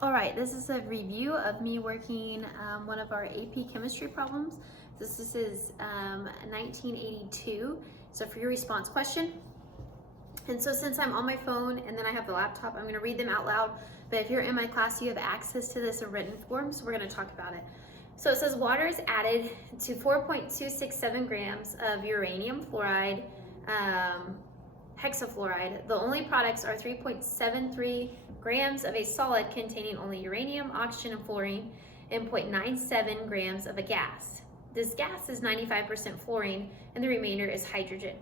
All right, this is a review of me working one of our AP chemistry problems. This is 1982, so for your response question. And so since I'm on my phone and then I have the laptop, I'm gonna read them out loud, but if you're in my class, you have access to this in written form, so we're gonna talk about it. So it says water is added to 4.267 grams of uranium fluoride, hexafluoride. The only products are 3.73 grams of a solid containing only uranium, oxygen, and fluorine, and 0.97 grams of a gas. This gas is 95% fluorine, and the remainder is hydrogen.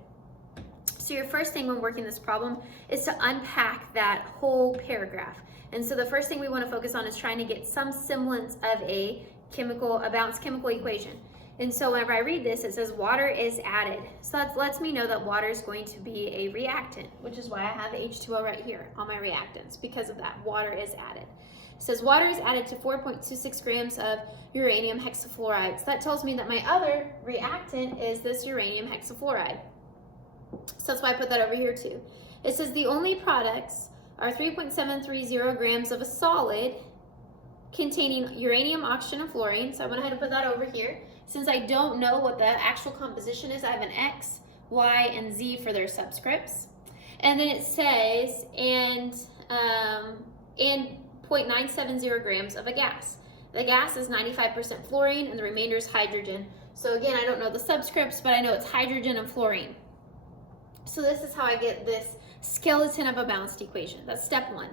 So your first thing when working this problem is to unpack that whole paragraph. And so the first thing we want to focus on is trying to get some semblance of a balanced chemical equation. And so whenever I read this, it says water is added. So that lets me know that water is going to be a reactant, which is why I have H2O right here on my reactants. Because of that, water is added. It says water is added to 4.26 grams of uranium hexafluoride. So that tells me that my other reactant is this uranium hexafluoride. So that's why I put that over here too. It says the only products are 3.730 grams of a solid containing uranium, oxygen, and fluorine. So I went ahead and put that over here. Since I don't know what the actual composition is, I have an X, Y, and Z for their subscripts. And then it says, and 0.970 grams of a gas. The gas is 95% fluorine, and the remainder is hydrogen. So again, I don't know the subscripts, but I know it's hydrogen and fluorine. So this is how I get this skeleton of a balanced equation. That's step one.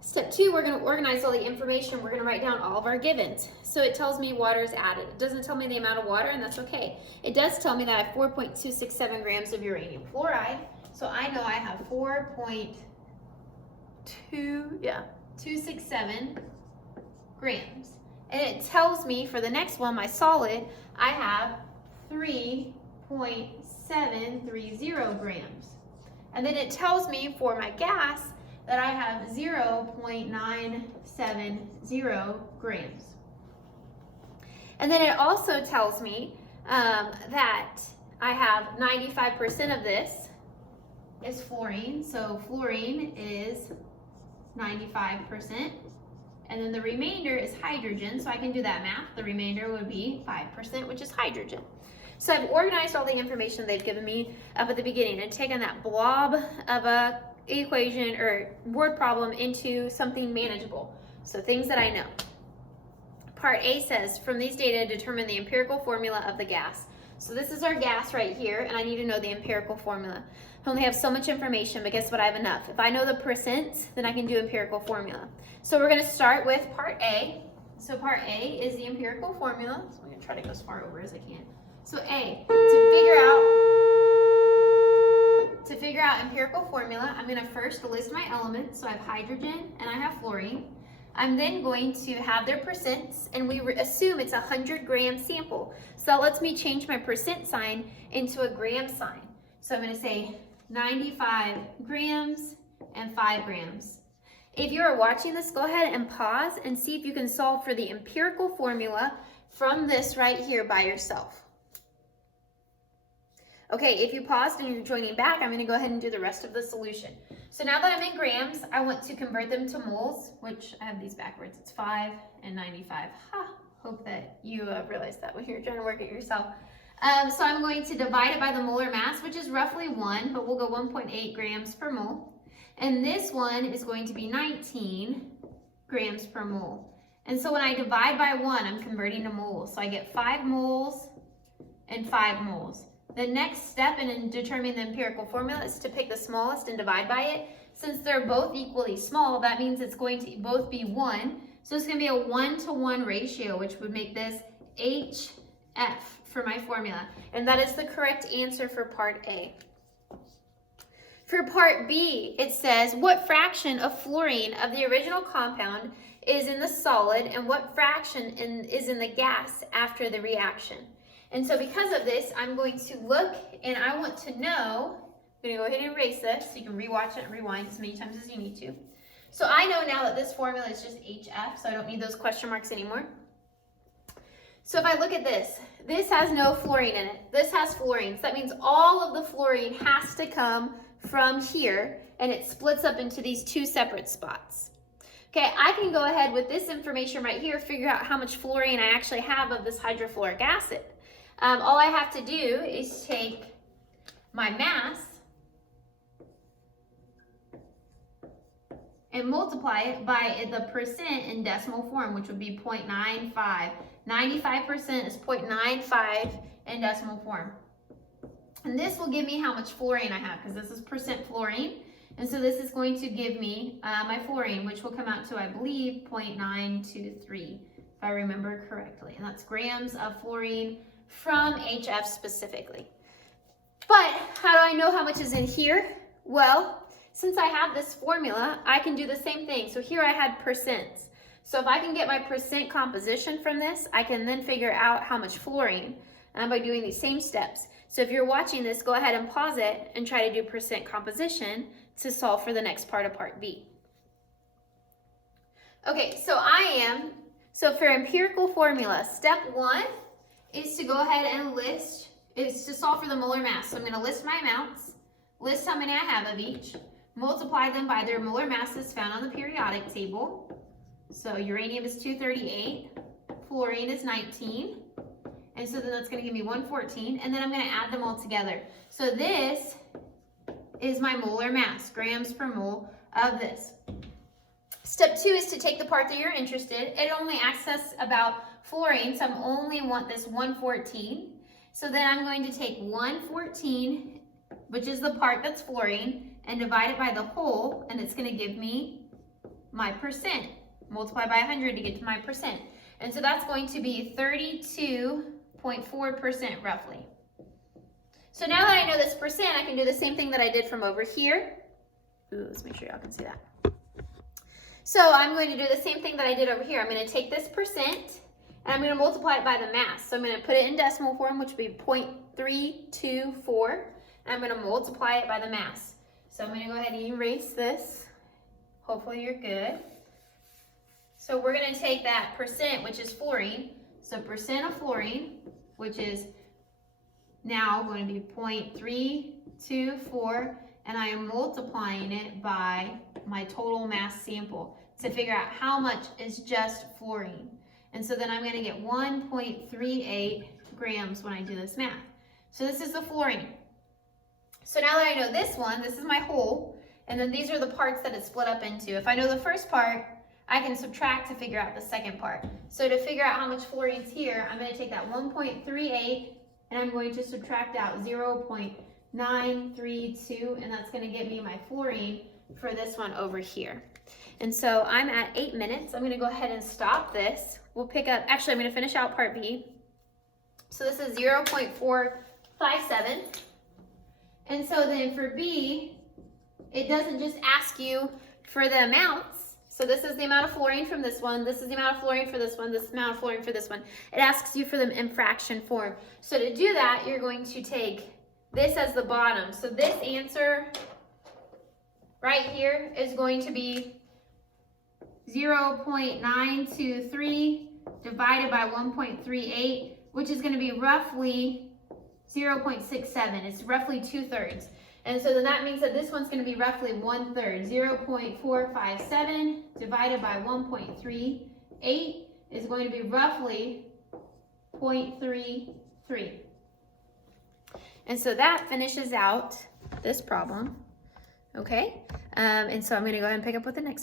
Step two, we're going to organize all the information. We're going to write down all of our givens. So it tells me water is added. It doesn't tell me the amount of water, and that's okay. It does tell me that I have 4.267 grams of uranium fluoride. So I know I have 4.267 grams. And it tells me for the next one, my solid, I have 3.730 grams. And then it tells me for my gas that I have 0.970 grams. And then it also tells me that I have 95% of this is fluorine. So fluorine is 95%. And then the remainder is hydrogen. So I can do that math. The remainder would be 5%, which is hydrogen. So I've organized all the information they've given me up at the beginning and taken that blob of a equation or word problem into something manageable. So things that I know. Part A says, from these data, determine the empirical formula of the gas. So this is our gas right here, and I need to know the empirical formula. I only have so much information, but guess what? I have enough. If I know the percent, then I can do empirical formula. So we're going to start with part A. So part A is the empirical formula. So I'm going to try to go as far over as I can. So A, to figure out empirical formula, I'm going to first list my elements. So I have hydrogen and I have fluorine. I'm then going to have their percents, and we assume it's a 100-gram sample. So that lets me change my percent sign into a gram sign. So I'm going to say 95 grams and 5 grams. If you are watching this, go ahead and pause and see if you can solve for the empirical formula from this right here by yourself. Okay, if you paused and you're joining back, I'm going to go ahead and do the rest of the solution. So now that I'm in grams, I want to convert them to moles, which I have these backwards. It's 5 and 95. Hope that you realize that when you're trying to work it yourself. So I'm going to divide it by the molar mass, which is roughly 1, but we'll go 1.8 grams per mole. And this one is going to be 19 grams per mole. And so when I divide by 1, I'm converting to moles. So I get 5 moles and 5 moles. The next step in determining the empirical formula is to pick the smallest and divide by it. Since they're both equally small, that means it's going to both be 1. So it's going to be a 1-to-1 ratio, which would make this HF for my formula. And that is the correct answer for part A. For part B, it says, what fraction of fluorine of the original compound is in the solid and what fraction is in the gas after the reaction? And so because of this, I'm going to look and I want to know, I'm going to go ahead and erase this so you can rewatch it and rewind as many times as you need to. So I know now that this formula is just HF, so I don't need those question marks anymore. So if I look at this, this has no fluorine in it. This has fluorine. So that means all of the fluorine has to come from here, and it splits up into these two separate spots. Okay, I can go ahead with this information right here, figure out how much fluorine I actually have of this hydrofluoric acid. All I have to do is take my mass and multiply it by the percent in decimal form, which would be 0.95. 95% is 0.95 in decimal form. And this will give me how much fluorine I have, because this is percent fluorine. And so this is going to give me my fluorine, which will come out to, I believe, 0.923, if I remember correctly. And that's grams of fluorine from HF specifically. But how do I know how much is in here? Well, since I have this formula, I can do the same thing. So here I had percents. So if I can get my percent composition from this, I can then figure out how much fluorine by doing these same steps. So if you're watching this, go ahead and pause it and try to do percent composition to solve for the next part of part B. Okay, so for empirical formula, step 1 is to go ahead and is to solve for the molar mass. So I'm going to list my amounts, list how many I have of each, multiply them by their molar masses found on the periodic table. So uranium is 238, fluorine is 19, and so then that's going to give me 114, and then I'm going to add them all together. So this is my molar mass, grams per mole of this. Step 2 is to take the part that you're interested in. It only asks us about fluorine, so I only want this 114. So then I'm going to take 114, which is the part that's fluorine, and divide it by the whole, and it's going to give me my percent. Multiply by 100 to get to my percent. And so that's going to be 32.4% roughly. So now that I know this percent, I can do the same thing that I did from over here. Ooh, let's make sure y'all can see that. So I'm going to do the same thing that I did over here. I'm going to take this percent and I'm going to multiply it by the mass. So I'm going to put it in decimal form, which would be 0.324, and I'm going to multiply it by the mass. So I'm going to go ahead and erase this. Hopefully you're good. So we're going to take that percent, which is fluorine. So percent of fluorine, which is now going to be 0.324, and I am multiplying it by my total mass sample to figure out how much is just fluorine. And so then I'm going to get 1.38 grams when I do this math. So this is the fluorine. So now that I know this one, this is my whole, and then these are the parts that it's split up into. If I know the first part, I can subtract to figure out the second part. So to figure out how much fluorine's here, I'm going to take that 1.38 and I'm going to subtract out 0.932, and that's going to give me my fluorine for this one over here. And so I'm at 8 minutes. I'm going to go ahead and stop this. We'll pick up, actually I'm going to finish out part B. So this is 0.457. And so then for B, it doesn't just ask you for the amounts. So this is the amount of fluorine from this one, this is the amount of fluorine for this one, this amount of fluorine for this one. It asks you for them in fraction form. So to do that, you're going to take this as the bottom. So this answer right here is going to be 0.923 divided by 1.38, which is going to be roughly 0.67. It's roughly 2/3. And so then that means that this one's going to be roughly 1/3. 0.457 divided by 1.38 is going to be roughly 0.33. And so that finishes out this problem. Okay? And so I'm going to go ahead and pick up with the next video.